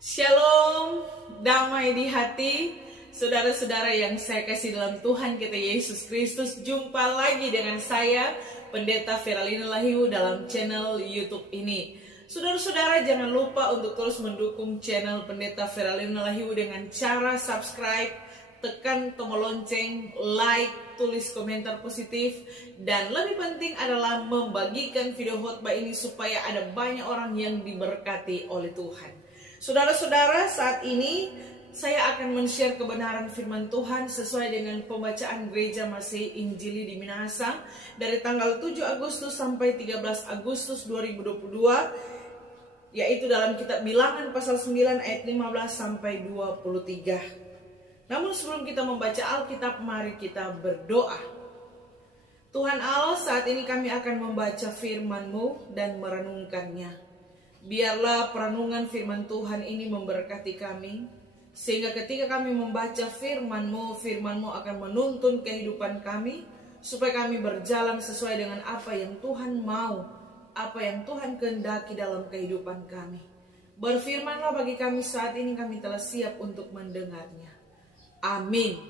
Shalom, damai di hati, saudara-saudara yang saya kasih dalam Tuhan kita Yesus Kristus. Jumpa lagi dengan saya, Pendeta Feralina Lahiu dalam channel YouTube ini. Saudara-saudara, jangan lupa untuk terus mendukung channel Pendeta Feralina Lahiu dengan cara subscribe, tekan tombol lonceng, like, tulis komentar positif, dan lebih penting adalah membagikan video khotbah ini supaya ada banyak orang yang diberkati oleh Tuhan. Saudara-saudara, saat ini saya akan men-share kebenaran firman Tuhan sesuai dengan pembacaan Gereja Masih Injili di Minahasa dari tanggal 7 Agustus sampai 13 Agustus 2022, yaitu dalam kitab Bilangan pasal 9 ayat 15 sampai 23. Namun sebelum kita membaca Alkitab, mari kita berdoa. Tuhan Allah, saat ini kami akan membaca firman-Mu dan merenungkannya. Biarlah perenungan firman Tuhan ini memberkati kami, sehingga ketika kami membaca firman-Mu, firman-Mu akan menuntun kehidupan kami, supaya kami berjalan sesuai dengan apa yang Tuhan mau, apa yang Tuhan kehendaki dalam kehidupan kami. Berfirmanlah bagi kami saat ini, kami telah siap untuk mendengarnya. Amin.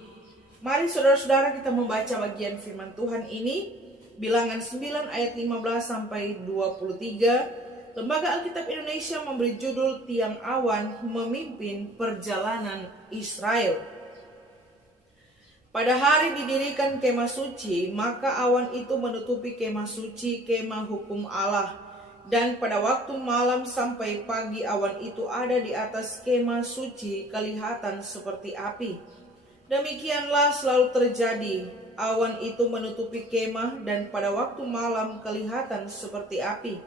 Mari saudara-saudara kita membaca bagian firman Tuhan ini, Bilangan 9 ayat 15 sampai 23. Lembaga Alkitab Indonesia memberi judul Tiang Awan Memimpin Perjalanan Israel. Pada hari didirikan kemah suci, maka awan itu menutupi kemah suci, kemah hukum Allah. Dan pada waktu malam sampai pagi awan itu ada di atas kemah suci, kelihatan seperti api. Demikianlah selalu terjadi, awan itu menutupi kemah dan pada waktu malam kelihatan seperti api.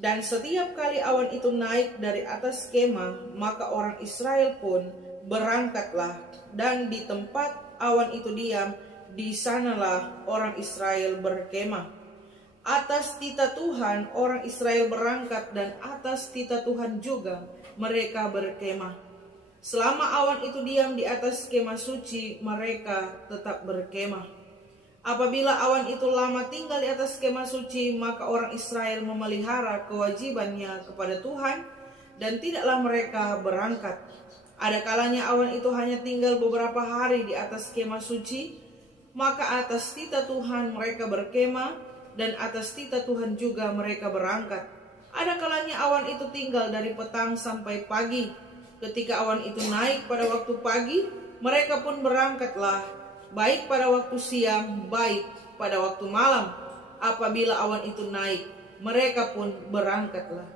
Dan setiap kali awan itu naik dari atas kemah, maka orang Israel pun berangkatlah. Dan di tempat awan itu diam, di sanalah orang Israel berkemah. Atas titah Tuhan orang Israel berangkat, dan atas titah Tuhan juga mereka berkemah. Selama awan itu diam di atas kemah suci, mereka tetap berkemah. Apabila awan itu lama tinggal di atas kemah suci, maka orang Israel memelihara kewajibannya kepada Tuhan, dan tidaklah mereka berangkat. Ada kalanya awan itu hanya tinggal beberapa hari di atas kemah suci, maka atas titah Tuhan mereka berkemah, dan atas titah Tuhan juga mereka berangkat. Ada kalanya awan itu tinggal dari petang sampai pagi. Ketika awan itu naik pada waktu pagi, mereka pun berangkatlah, baik pada waktu siang, baik pada waktu malam. Apabila awan itu naik, mereka pun berangkatlah.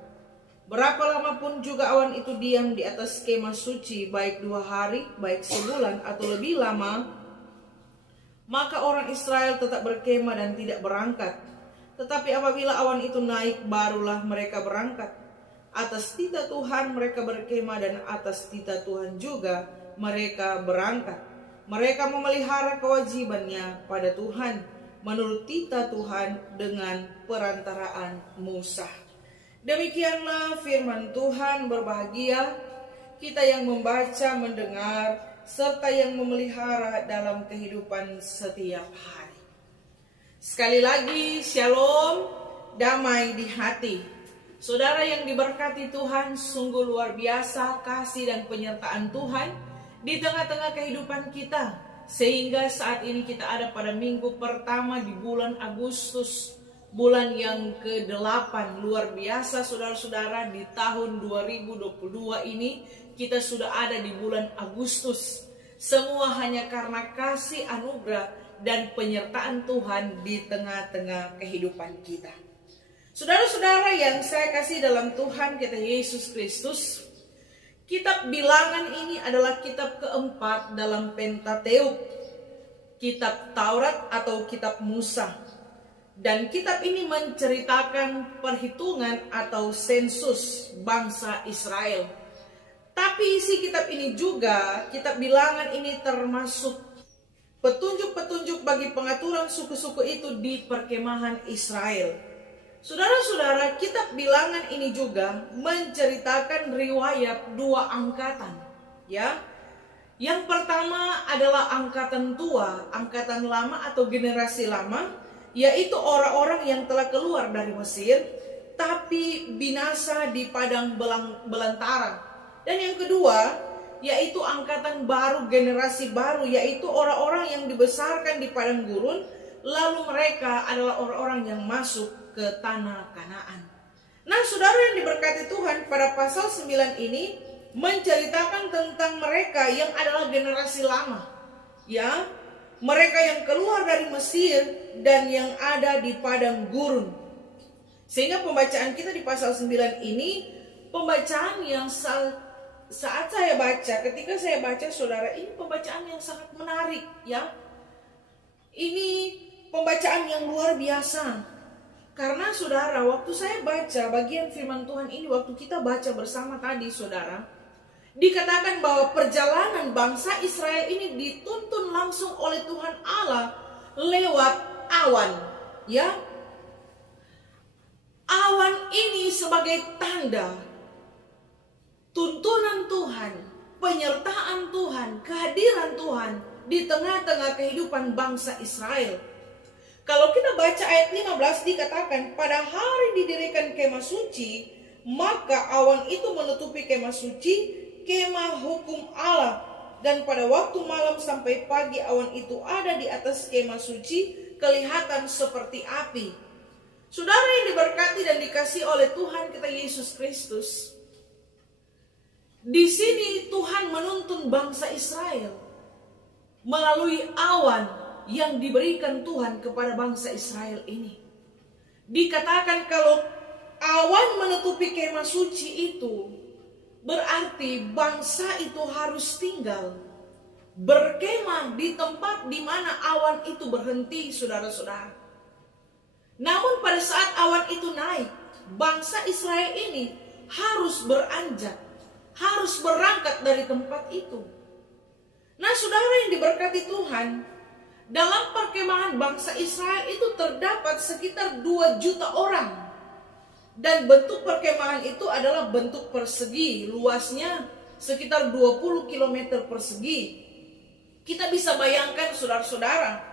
Berapa lama pun juga awan itu diam di atas kemah suci, baik 2 hari, baik sebulan atau lebih lama, maka orang Israel tetap berkemah dan tidak berangkat. Tetapi apabila awan itu naik, barulah mereka berangkat. Atas titah Tuhan mereka berkemah, dan atas titah Tuhan juga mereka berangkat. Mereka memelihara kewajibannya pada Tuhan menurut titah Tuhan dengan perantaraan Musa. Demikianlah firman Tuhan. Berbahagia kita yang membaca, mendengar, serta yang memelihara dalam kehidupan setiap hari. Sekali lagi, shalom, damai di hati. Saudara yang diberkati Tuhan, sungguh luar biasa kasih dan penyertaan Tuhan di tengah-tengah kehidupan kita, sehingga saat ini kita ada pada minggu pertama di bulan Agustus, bulan yang ke-8. Luar biasa saudara-saudara, di tahun 2022 ini kita sudah ada di bulan Agustus. Semua hanya karena kasih anugerah dan penyertaan Tuhan di tengah-tengah kehidupan kita. Saudara-saudara yang saya kasih dalam Tuhan kita Yesus Kristus, kitab Bilangan ini adalah kitab keempat dalam Pentateuk, kitab Taurat atau kitab Musa. Dan kitab ini menceritakan perhitungan atau sensus bangsa Israel. Tapi isi kitab ini juga, kitab Bilangan ini termasuk petunjuk-petunjuk bagi pengaturan suku-suku itu di perkemahan Israel. Saudara-saudara, kitab Bilangan ini juga menceritakan riwayat 2 angkatan, ya. Yang pertama adalah angkatan tua, angkatan lama atau generasi lama, yaitu orang-orang yang telah keluar dari Mesir tapi binasa di padang belantara. Dan yang kedua, yaitu angkatan baru, generasi baru, yaitu orang-orang yang dibesarkan di padang gurun, lalu mereka adalah orang-orang yang masuk ke tanah Kanaan. Nah, saudara yang diberkati Tuhan, pada pasal 9 ini menceritakan tentang mereka yang adalah generasi lama, ya, mereka yang keluar dari Mesir dan yang ada di padang gurun. Sehingga pembacaan kita di pasal 9 ini pembacaan yang saat saya baca, ketika saya baca, saudara, ini pembacaan yang sangat menarik, ya. Ini pembacaan yang luar biasa. Karena saudara, waktu saya baca bagian firman Tuhan ini, waktu kita baca bersama tadi, saudara, dikatakan bahwa perjalanan bangsa Israel ini dituntun langsung oleh Tuhan Allah lewat awan, ya. Awan ini sebagai tanda tuntunan Tuhan, penyertaan Tuhan, kehadiran Tuhan di tengah-tengah kehidupan bangsa Israel. Kalau kita baca ayat 15 dikatakan, pada hari didirikan kemah suci, maka awan itu menutupi kemah suci, kemah hukum Allah. Dan pada waktu malam sampai pagi awan itu ada di atas kemah suci, kelihatan seperti api. Saudara yang diberkati dan dikasihi oleh Tuhan kita Yesus Kristus, di sini Tuhan menuntun bangsa Israel melalui awan yang diberikan Tuhan kepada bangsa Israel ini. Dikatakan kalau awan menutupi kemah suci itu, berarti bangsa itu harus tinggal, berkemah di tempat di mana awan itu berhenti, saudara-saudara. Namun pada saat awan itu naik, bangsa Israel ini harus beranjak, harus berangkat dari tempat itu. Nah, saudara yang diberkati Tuhan, dalam perkemahan bangsa Israel itu terdapat sekitar 2 juta orang. Dan bentuk perkemahan itu adalah bentuk persegi, luasnya sekitar 20 km persegi. Kita bisa bayangkan, saudara-saudara,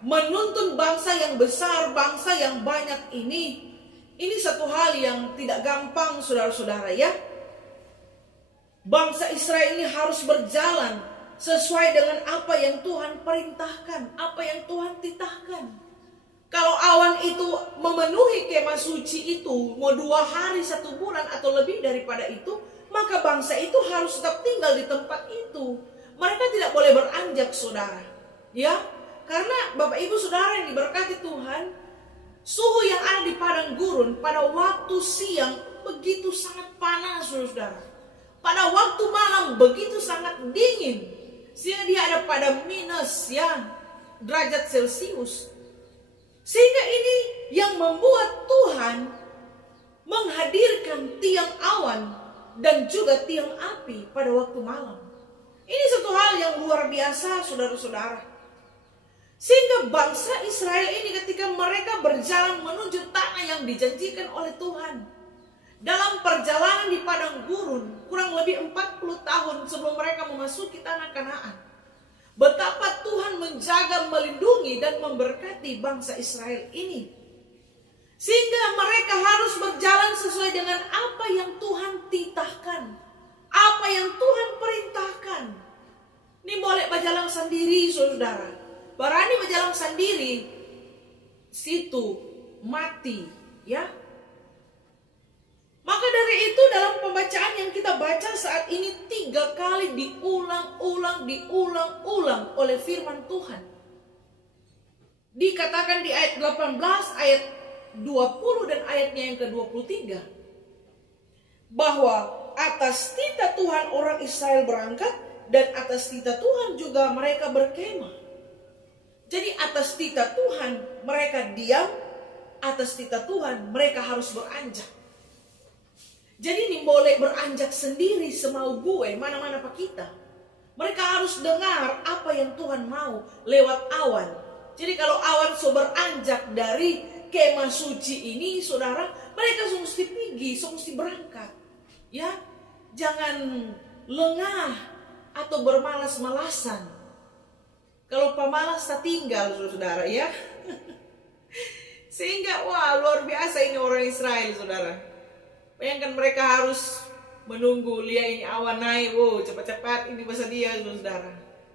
menuntun bangsa yang besar, bangsa yang banyak ini satu hal yang tidak gampang, saudara-saudara, ya. Bangsa Israel ini harus berjalan sesuai dengan apa yang Tuhan perintahkan, apa yang Tuhan titahkan. Kalau awan itu memenuhi kemah suci itu, mau 2 hari, 1 bulan atau lebih daripada itu, maka bangsa itu harus tetap tinggal di tempat itu. Mereka tidak boleh beranjak, saudara, ya. Karena Bapak Ibu Saudara yang diberkati Tuhan, suhu yang ada di padang gurun pada waktu siang begitu sangat panas, saudara. Pada waktu malam begitu sangat dingin, sehingga dia ada pada minus, ya, derajat Celcius. Sehingga ini yang membuat Tuhan menghadirkan tiang awan dan juga tiang api pada waktu malam. Ini satu hal yang luar biasa, saudara-saudara. Sehingga bangsa Israel ini ketika mereka berjalan menuju tanah yang dijanjikan oleh Tuhan, dalam perjalanan di padang gurun kurang lebih 40 tahun sebelum mereka memasuki tanah Kanaan, betapa Tuhan menjaga, melindungi dan memberkati bangsa Israel ini. Sehingga mereka harus berjalan sesuai dengan apa yang Tuhan titahkan, apa yang Tuhan perintahkan. Ini boleh berjalan sendiri, saudara. Berani berjalan sendiri, situ mati, ya. Maka dari itu dalam pembacaan yang kita baca saat ini 3 kali diulang-ulang oleh firman Tuhan. Dikatakan di ayat 18, ayat 20 dan ayatnya yang ke-23. Bahwa atas titah Tuhan orang Israel berangkat dan atas titah Tuhan juga mereka berkemah. Jadi atas titah Tuhan mereka diam, atas titah Tuhan mereka harus beranjak. Jadi ini boleh beranjak sendiri semau gue, mana-mana pak kita. Mereka harus dengar apa yang Tuhan mau lewat awan. Jadi kalau awan so beranjak dari kemah suci ini, saudara, mereka mesti pergi, mesti berangkat. Ya, jangan lengah atau bermalas-malasan. Kalau pemalas tak tinggal, saudara, ya. Sehingga, wah, luar biasa ini orang Israel, saudara. Bayangkan mereka harus menunggu, lihat ini awan naik, wow cepat-cepat ini bersedia saudara.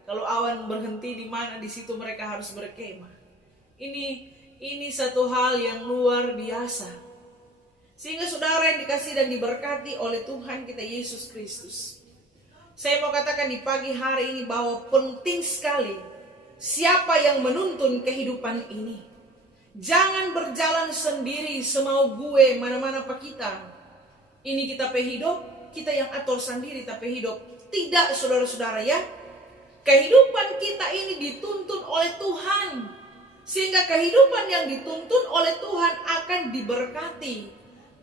Kalau awan berhenti di mana, di situ mereka harus berkemah. Ini satu hal yang luar biasa. Sehingga saudara yang dikasih dan diberkati oleh Tuhan kita Yesus Kristus, saya mau katakan di pagi hari ini bahwa penting sekali siapa yang menuntun kehidupan ini. Jangan berjalan sendiri semau gue mana-mana pak kita. Ini kita pe hidup, kita yang atur sendiri tapi hidup. Tidak saudara-saudara ya. Kehidupan kita ini dituntun oleh Tuhan. Sehingga kehidupan yang dituntun oleh Tuhan akan diberkati.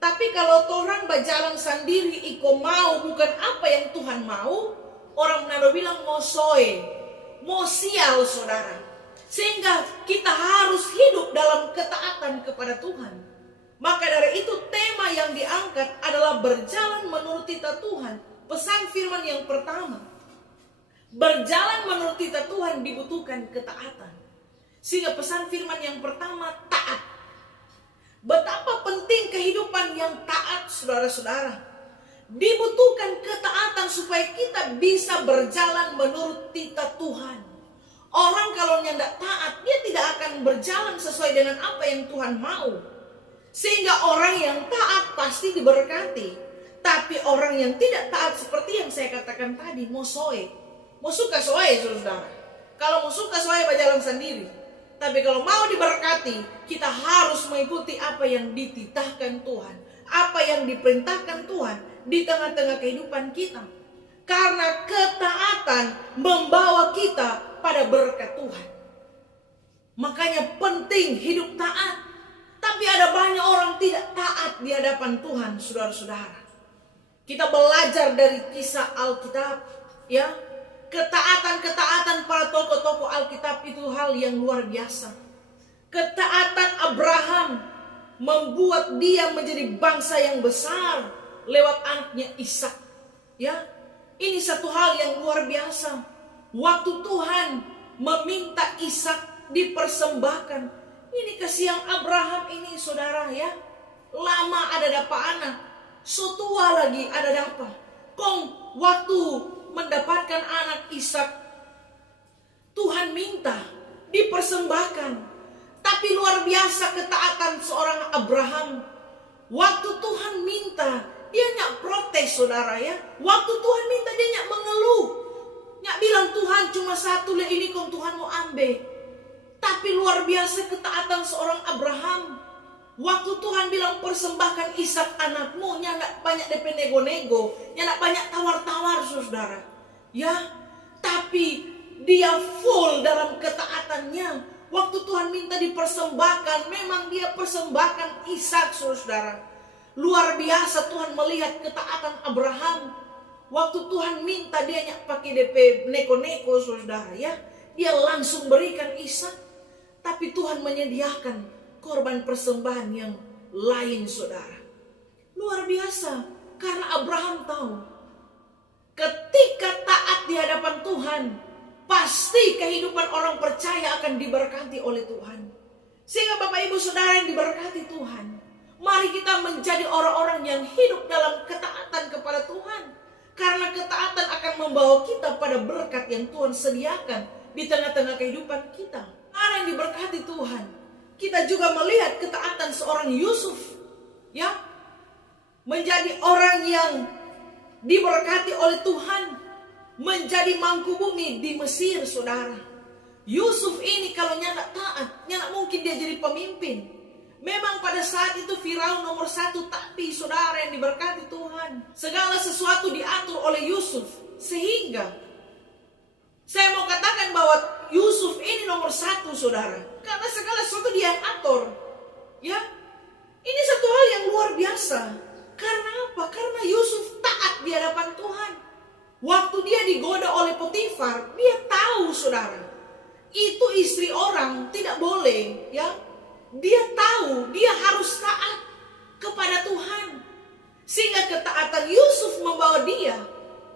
Tapi kalau orang berjalan sendiri, iko mau bukan apa yang Tuhan mau, orang Manado bilang mau soe, mau sial saudara. Sehingga kita harus hidup dalam ketaatan kepada Tuhan. Maka dari itu tema yang diangkat adalah berjalan menurut titah Tuhan. Pesan firman yang pertama, berjalan menurut titah Tuhan dibutuhkan ketaatan. Sehingga pesan firman yang pertama, taat. Betapa penting kehidupan yang taat saudara-saudara. Dibutuhkan ketaatan supaya kita bisa berjalan menurut titah Tuhan. Orang kalau tidak taat, dia tidak akan berjalan sesuai dengan apa yang Tuhan mau. Sehingga orang yang taat pasti diberkati. Tapi orang yang tidak taat seperti yang saya katakan tadi, mau soe. Mau suka soe saudara. Kalau mau suka soe berjalan sendiri. Tapi kalau mau diberkati, kita harus mengikuti apa yang dititahkan Tuhan. Apa yang diperintahkan Tuhan di tengah-tengah kehidupan kita. Karena ketaatan membawa kita pada berkat Tuhan. Makanya penting hidup taat. Tapi ada banyak orang tidak taat di hadapan Tuhan, saudara-saudara. Kita belajar dari kisah Alkitab, ya. Ketaatan para tokoh-tokoh Alkitab itu hal yang luar biasa. Ketaatan Abraham membuat dia menjadi bangsa yang besar lewat anaknya Ishak. Ya, ini satu hal yang luar biasa. Waktu Tuhan meminta Ishak dipersembahkan, ini kasihan Abraham ini saudara ya. Lama ada dapat anak, so tua lagi ada dapat. Kong waktu mendapatkan anak Ishak, Tuhan minta dipersembahkan. Tapi luar biasa ketaatan seorang Abraham. Waktu Tuhan minta, dia nyak protes saudara ya. Waktu Tuhan minta dia nyak mengeluh. Nyak bilang Tuhan cuma satu le ini kong Tuhan mau ambil. Tapi luar biasa ketaatan seorang Abraham. Waktu Tuhan bilang persembahkan Ishak anakmu, nya nggak banyak DP nego-nego, nya nggak banyak tawar-tawar saudara. Ya, tapi dia full dalam ketaatannya. Waktu Tuhan minta dipersembahkan, memang dia persembahkan Ishak saudara. Luar biasa Tuhan melihat ketaatan Abraham. Waktu Tuhan minta dia nyak pakai DP neko-neko saudara ya, dia langsung berikan Ishak. Tapi Tuhan menyediakan korban persembahan yang lain saudara. Luar biasa. Karena Abraham tahu, ketika taat di hadapan Tuhan, pasti kehidupan orang percaya akan diberkati oleh Tuhan. Sehingga Bapak Ibu Saudara yang diberkati Tuhan, mari kita menjadi orang-orang yang hidup dalam ketaatan kepada Tuhan. Karena ketaatan akan membawa kita pada berkat yang Tuhan sediakan di tengah-tengah kehidupan kita. Orang yang diberkati Tuhan, kita juga melihat ketaatan seorang Yusuf, ya, menjadi orang yang diberkati oleh Tuhan, menjadi mangku bumi di Mesir, saudara. Yusuf ini kalau nyak taat, nyak mungkin dia jadi pemimpin. Memang pada saat itu Firaun nomor 1, tapi saudara yang diberkati Tuhan, segala sesuatu diatur oleh Yusuf. Sehingga saya mau katakan bahwa Yusuf ini nomor 1 saudara. Karena segala sesuatu dia yang atur. Ya, ini satu hal yang luar biasa. Karena apa? Karena Yusuf taat di hadapan Tuhan. Waktu dia digoda oleh Potifar, dia tahu saudara, itu istri orang tidak boleh, ya. Dia tahu dia harus taat kepada Tuhan. Sehingga ketaatan Yusuf membawa dia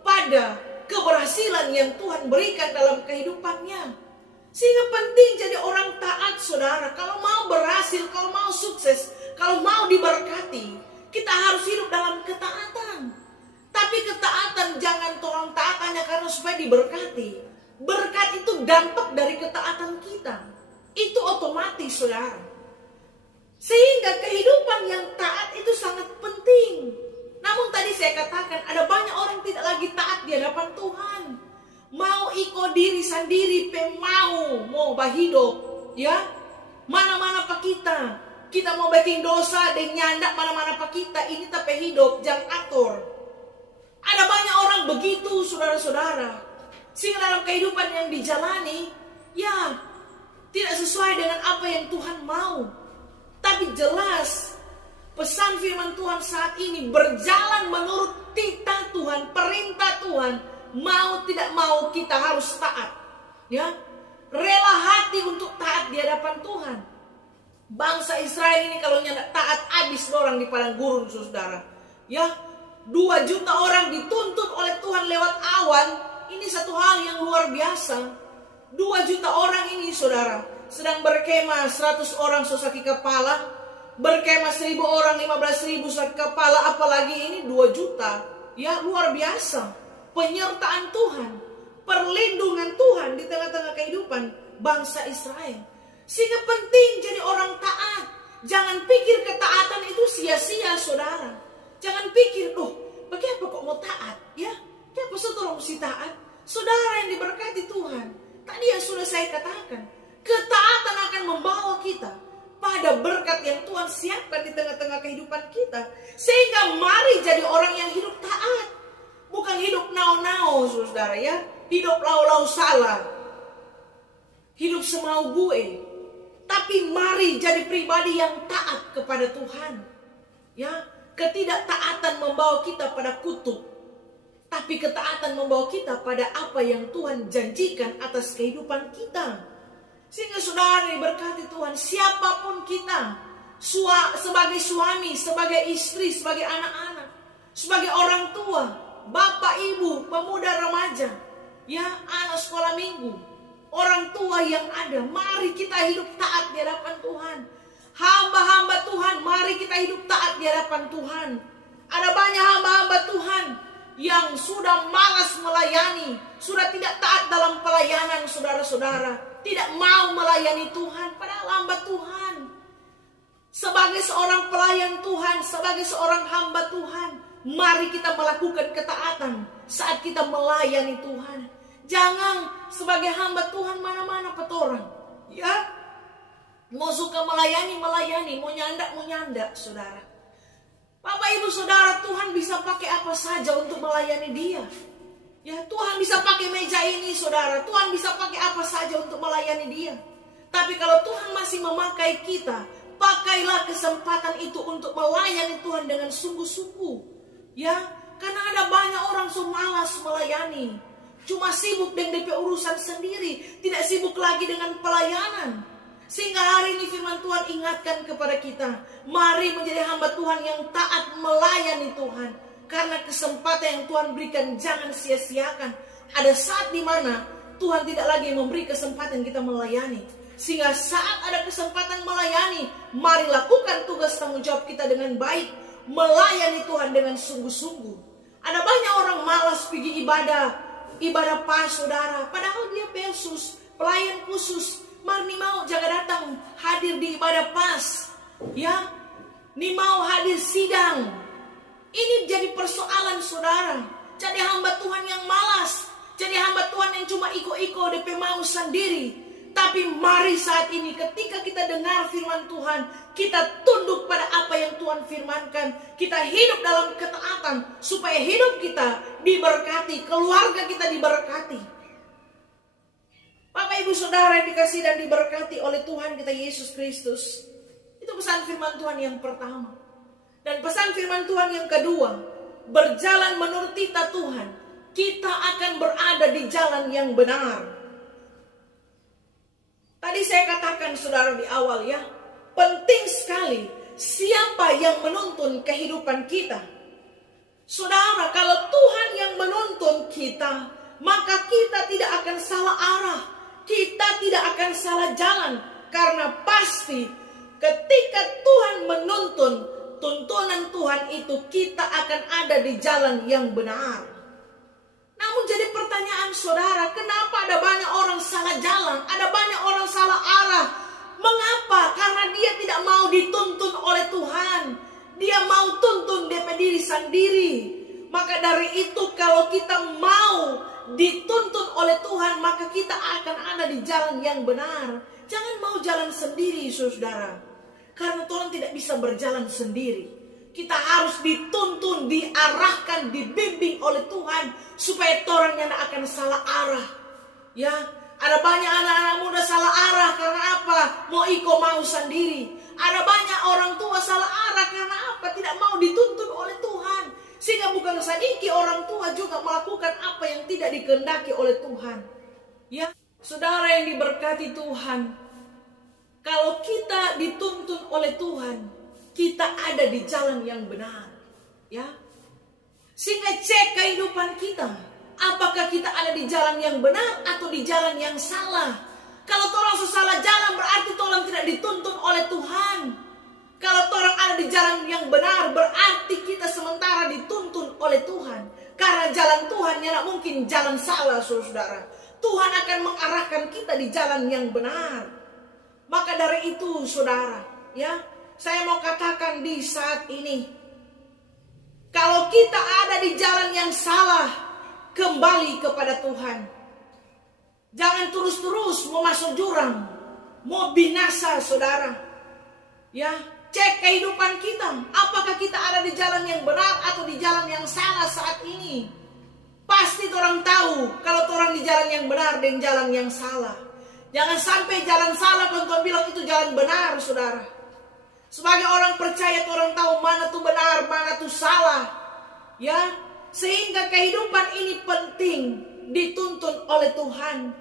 pada keberhasilan yang Tuhan berikan dalam kehidupannya. Sehingga penting jadi orang taat saudara. Kalau mau berhasil, kalau mau sukses, kalau mau diberkati, kita harus hidup dalam ketaatan. Tapi ketaatan jangan tolong taat hanya karena supaya diberkati. Berkat itu dampak dari ketaatan kita. Itu otomatis, saudara. Sehingga kehidupan yang taat itu sangat penting. Namun tadi saya katakan ada banyak orang tidak lagi taat di hadapan Tuhan. Mau ikut diri sendiri, mau bahidup, ya. Mana-mana pak kita mau bikin dosa dan nyandak mana-mana pak kita, ini tapi hidup, jangan atur. Ada banyak orang begitu, saudara-saudara. Sehingga dalam kehidupan yang dijalani, ya tidak sesuai dengan apa yang Tuhan mau. Tapi jelas pesan firman Tuhan saat ini berjalan menurut titah Tuhan, perintah Tuhan. Mau tidak mau kita harus taat, ya. Rela hati untuk taat di hadapan Tuhan. Bangsa Israel ini kalau nyandak taat, habis orang di padang gurun, saudara. Ya, 2 juta orang dituntut oleh Tuhan lewat awan. Ini satu hal yang luar biasa. 2 juta orang ini, saudara, sedang berkemah 100 orang sosaki kepala, berkemah 1000 orang 15.000 sosaki kepala, apalagi ini 2 juta. Ya, luar biasa. Penyertaan Tuhan, perlindungan Tuhan di tengah-tengah kehidupan bangsa Israel. Sehingga penting jadi orang taat. Jangan pikir ketaatan itu sia-sia, saudara. Jangan pikir, bagaimana kok mau taat? Ya, kenapa saudara mesti taat? Saudara yang diberkati Tuhan, tadi yang sudah saya katakan, ketaatan akan membawa kita pada berkat yang Tuhan siapkan di tengah-tengah kehidupan kita. Sehingga mari jadi orang yang hidup taat. Bukan hidup nao-nao, saudara, ya. Hidup lau-lau salah. Hidup semau gue. Tapi mari jadi pribadi yang taat kepada Tuhan. Ya, ketidaktaatan membawa kita pada kutuk. Tapi ketaatan membawa kita pada apa yang Tuhan janjikan atas kehidupan kita. Sehingga saudara diberkati Tuhan, siapapun kita, sebagai suami, sebagai istri, sebagai anak-anak, sebagai orang tua, bapak, ibu, pemuda, remaja, ya, anak sekolah minggu, orang tua yang ada, mari kita hidup taat di hadapan Tuhan. Hamba-hamba Tuhan, mari kita hidup taat di hadapan Tuhan. Ada banyak hamba-hamba Tuhan yang sudah malas melayani, sudah tidak taat dalam pelayanan, saudara-saudara, tidak mau melayani Tuhan, padahal hamba Tuhan. Sebagai seorang pelayan Tuhan, sebagai seorang hamba Tuhan, mari kita melakukan ketaatan saat kita melayani Tuhan. Jangan sebagai hamba Tuhan mana-mana petorang, ya. Mau suka melayani, mau nyandak, saudara. Bapak ibu saudara, Tuhan bisa pakai apa saja untuk melayani dia. Ya, Tuhan bisa pakai meja ini, saudara. Tuhan bisa pakai apa saja untuk melayani dia. Tapi kalau Tuhan masih memakai kita, pakailah kesempatan itu untuk melayani Tuhan dengan sungguh-sungguh. Ya, karena ada banyak orang yang malas melayani. Cuma sibuk dengan DP urusan sendiri, tidak sibuk lagi dengan pelayanan. Sehingga hari ini firman Tuhan ingatkan kepada kita, mari menjadi hamba Tuhan yang taat melayani Tuhan. Karena kesempatan yang Tuhan berikan jangan sia-siakan. Ada saat di mana Tuhan tidak lagi memberi kesempatan kita melayani. Sehingga saat ada kesempatan melayani, mari lakukan tugas tanggung jawab kita dengan baik. Melayani Tuhan dengan sungguh-sungguh. Ada banyak orang malas pergi ibadah pas, saudara. Padahal dia Yesus, pelayan khusus. Mari mau jaga datang hadir di ibadah pas, ya. Ni mau hadir sidang. Ini jadi persoalan, saudara. Jadi hamba Tuhan yang malas, jadi hamba Tuhan yang cuma iko-iko DP mau sendiri. Tapi mari saat ini ketika kita dengar firman Tuhan, kita tunduk pada apa yang Tuhan firmankan. Kita hidup dalam ketaatan supaya hidup kita diberkati, keluarga kita diberkati. Bapak ibu saudara yang dikasihi dan diberkati oleh Tuhan kita Yesus Kristus. Itu pesan firman Tuhan yang pertama. Dan pesan firman Tuhan yang kedua, berjalan menurut titah Tuhan, kita akan berada di jalan yang benar. Tadi saya katakan saudara di awal, ya, penting sekali siapa yang menuntun kehidupan kita. Saudara, kalau Tuhan yang menuntun kita, maka kita tidak akan salah arah, kita tidak akan salah jalan. Karena pasti ketika Tuhan menuntun, tuntunan Tuhan itu, kita akan ada di jalan yang benar. Namun jadi pertanyaan saudara, kenapa ada banyak orang salah jalan, ada banyak orang salah arah? Mengapa? Karena dia tidak mau dituntun oleh Tuhan. Dia mau tuntun DP diri sendiri. Maka dari itu kalau kita mau dituntun oleh Tuhan, maka kita akan ada di jalan yang benar. Jangan mau jalan sendiri saudara. Karena Tuhan tidak bisa berjalan sendiri. Kita harus dituntun, diarahkan, dibimbing oleh Tuhan. Supaya orang yang akan salah arah. Ya, ada banyak anak-anak muda salah arah karena apa? Mau mau sendiri. Ada banyak orang tua salah arah karena apa? Tidak mau dituntun oleh Tuhan. Sehingga bukan sedikit orang tua juga melakukan apa yang tidak dikehendaki oleh Tuhan. Ya, saudara yang diberkati Tuhan, kalau kita dituntun oleh Tuhan, kita ada di jalan yang benar. Ya, sehingga cek kehidupan kita, apakah kita ada di jalan yang benar atau di jalan yang salah. Kalau orang salah jalan berarti orang tidak dituntun oleh Tuhan. Kalau orang ada di jalan yang benar berarti kita sementara dituntun oleh Tuhan. Karena jalan Tuhan tidak mungkin jalan salah saudara. Tuhan akan mengarahkan kita di jalan yang benar. Maka dari itu saudara, ya, saya mau katakan di saat ini, kalau kita ada di jalan yang salah, kembali kepada Tuhan. Jangan terus-terus mau masuk jurang, mau binasa saudara. Ya, cek kehidupan kita, apakah kita ada di jalan yang benar atau di jalan yang salah saat ini. Pasti orang tahu kalau orang di jalan yang benar dan jalan yang salah. Jangan sampai jalan salah kalau bilang itu jalan benar saudara. Sebagai orang percaya orang tahu mana tuh benar, mana tuh salah. Ya, sehingga kehidupan ini penting dituntun oleh Tuhan.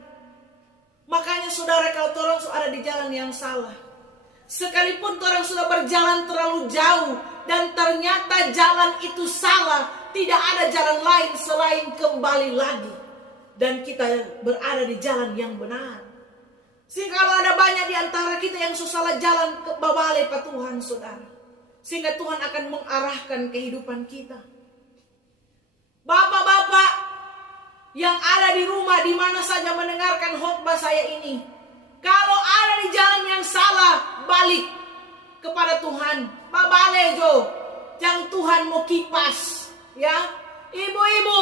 Makanya saudara, kalau orang ada di jalan yang salah, sekalipun orang sudah berjalan terlalu jauh dan ternyata jalan itu salah, tidak ada jalan lain selain kembali lagi dan kita berada di jalan yang benar. Sehingga kalau ada banyak di antara kita yang salah jalan, ke bawah Pak Tuhan saudara, sehingga Tuhan akan mengarahkan kehidupan kita. Bapak-bapak yang ada di rumah, di mana saja mendengarkan khotbah saya ini, kalau ada di jalan yang salah, balik kepada Tuhan. Babale jo, yang Tuhan mau kipas. Ya, ibu-ibu,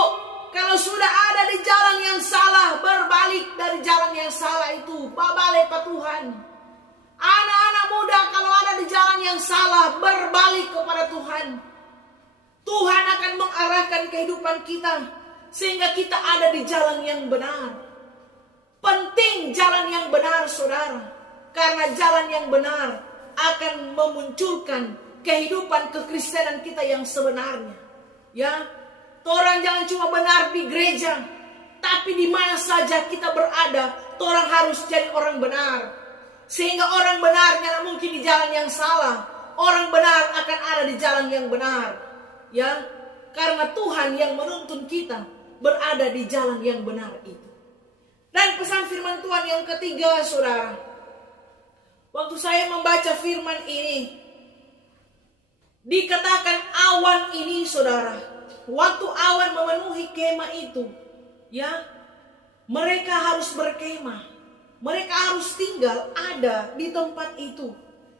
kalau sudah ada di jalan yang salah, berbalik dari jalan yang salah itu. Babale Pak Tuhan. Anak-anak muda, kalau ada di jalan yang salah, berbalik kepada Tuhan. Tuhan akan mengarahkan kehidupan kita sehingga kita ada di jalan yang benar. Penting jalan yang benar saudara, karena jalan yang benar akan memunculkan kehidupan kekristenan kita yang sebenarnya. Ya, orang jangan cuma benar di gereja, tapi di mana saja kita berada, orang harus jadi orang benar. Sehingga orang benarnya mungkin di jalan yang salah, orang benar akan ada di jalan yang benar. Ya, karena Tuhan yang menuntun kita berada di jalan yang benar itu. Dan pesan firman Tuhan yang ketiga saudara, waktu saya membaca firman ini, dikatakan awan ini saudara, waktu awan memenuhi kemah itu, ya, mereka harus berkemah, mereka harus tinggal ada di tempat itu.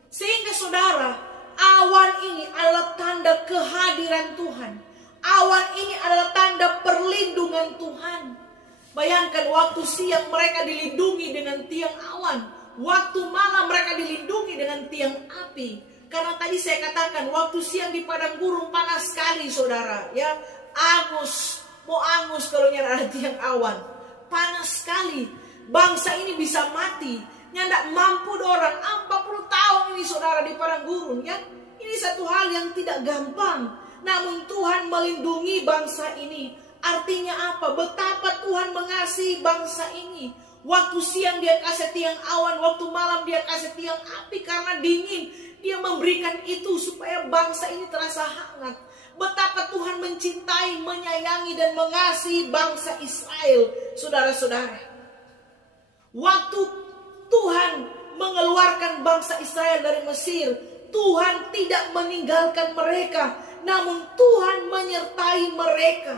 Sehingga saudara, awan ini adalah tanda kehadiran Tuhan. Awan ini adalah tanda perlindungan Tuhan. Bayangkan waktu siang mereka dilindungi dengan tiang awan, waktu malam mereka dilindungi dengan tiang api. Karena tadi saya katakan waktu siang di padang gurun panas sekali saudara, ya, mau angus kalau ada tiang awan, panas sekali. Bangsa ini bisa mati, nyandak mampu dorang 40 tahun ini saudara di padang gurun, ya. Ini satu hal yang tidak gampang. Namun Tuhan melindungi bangsa ini. Artinya apa? Betapa Tuhan mengasihi bangsa ini. Waktu siang dia kasih tiang awan, waktu malam dia kasih tiang api karena dingin. Dia memberikan itu supaya bangsa ini terasa hangat. Betapa Tuhan mencintai, menyayangi dan mengasihi bangsa Israel, saudara-saudara. Waktu Tuhan mengeluarkan bangsa Israel dari Mesir, Tuhan tidak meninggalkan mereka, namun Tuhan menyertai mereka.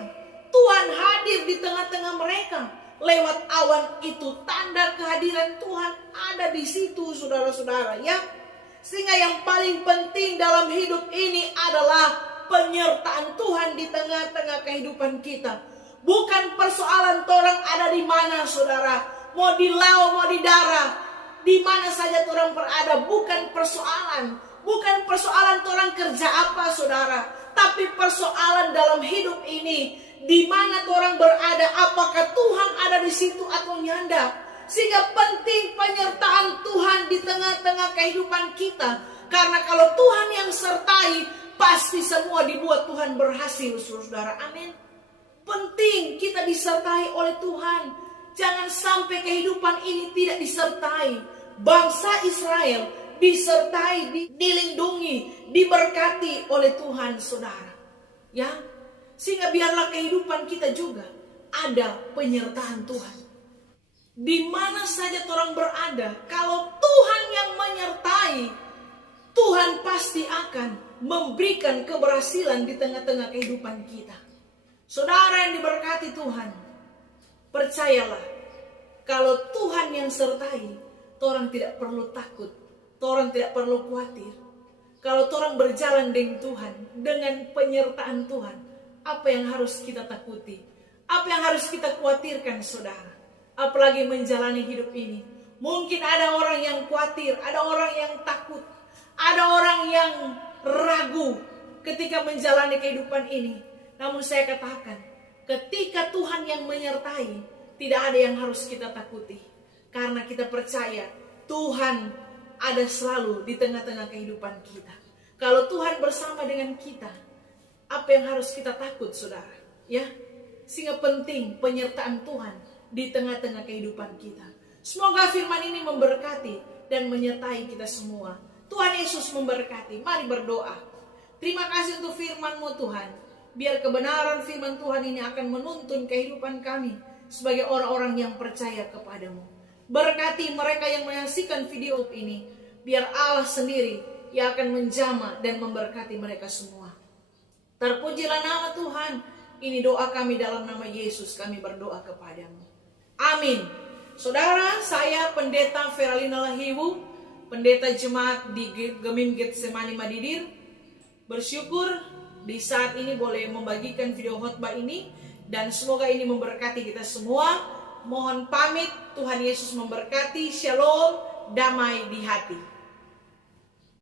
Tuhan hadir di tengah-tengah mereka. Lewat awan itu tanda kehadiran Tuhan ada di situ, saudara-saudara, ya. Sehingga yang paling penting dalam hidup ini adalah penyertaan Tuhan di tengah-tengah kehidupan kita. Bukan persoalan orang ada di mana, saudara. Mau di laut, mau di darat, di mana saja orang berada, bukan persoalan. Bukan persoalan orang kerja apa, saudara. Tapi persoalan dalam hidup ini, di mana orang berada, apakah Tuhan ada di situ atau nyanda. Sehingga penting penyertaan Tuhan di tengah-tengah kehidupan kita. Karena kalau Tuhan yang sertai, pasti semua dibuat Tuhan berhasil, saudara. Amin. Penting kita disertai oleh Tuhan. Jangan sampai kehidupan ini tidak disertai. Bangsa Israel disertai, dilindungi, diberkati oleh Tuhan, saudara. Ya, sehingga biarlah kehidupan kita juga ada penyertaan Tuhan. Di mana saja orang berada, kalau Tuhan yang menyertai, Tuhan pasti akan memberikan keberhasilan di tengah-tengah kehidupan kita. Saudara yang diberkati Tuhan, percayalah, kalau Tuhan yang sertai, orang tidak perlu takut, orang tidak perlu khawatir. Kalau orang berjalan dengan Tuhan, dengan penyertaan Tuhan, apa yang harus kita takuti? Apa yang harus kita khawatirkan, saudara? Apalagi menjalani hidup ini. Mungkin ada orang yang khawatir, ada orang yang takut, ada orang yang ragu ketika menjalani kehidupan ini. Namun saya katakan, ketika Tuhan yang menyertai, tidak ada yang harus kita takuti. Karena kita percaya Tuhan ada selalu di tengah-tengah kehidupan kita. Kalau Tuhan bersama dengan kita, apa yang harus kita takut, saudara? Ya, sehingga penting penyertaan Tuhan di tengah-tengah kehidupan kita. Semoga firman ini memberkati dan menyertai kita semua. Tuhan Yesus memberkati. Mari berdoa. Terima kasih untuk firman-Mu, Tuhan. Biar kebenaran firman Tuhan ini akan menuntun kehidupan kami sebagai orang-orang yang percaya kepadamu. Berkati mereka yang menyaksikan video ini. Biar Allah sendiri yang akan menjamah dan memberkati mereka semua. Terpujilah nama Tuhan. Ini doa kami dalam nama Yesus, kami berdoa kepadamu. Amin. Saudara, saya Pendeta Feralina Lahiwu, pendeta jemaat di Gemim Getsemani Madidir, bersyukur di saat ini boleh membagikan video khotbah ini, dan semoga ini memberkati kita semua. Mohon pamit, Tuhan Yesus memberkati. Shalom, damai di hati.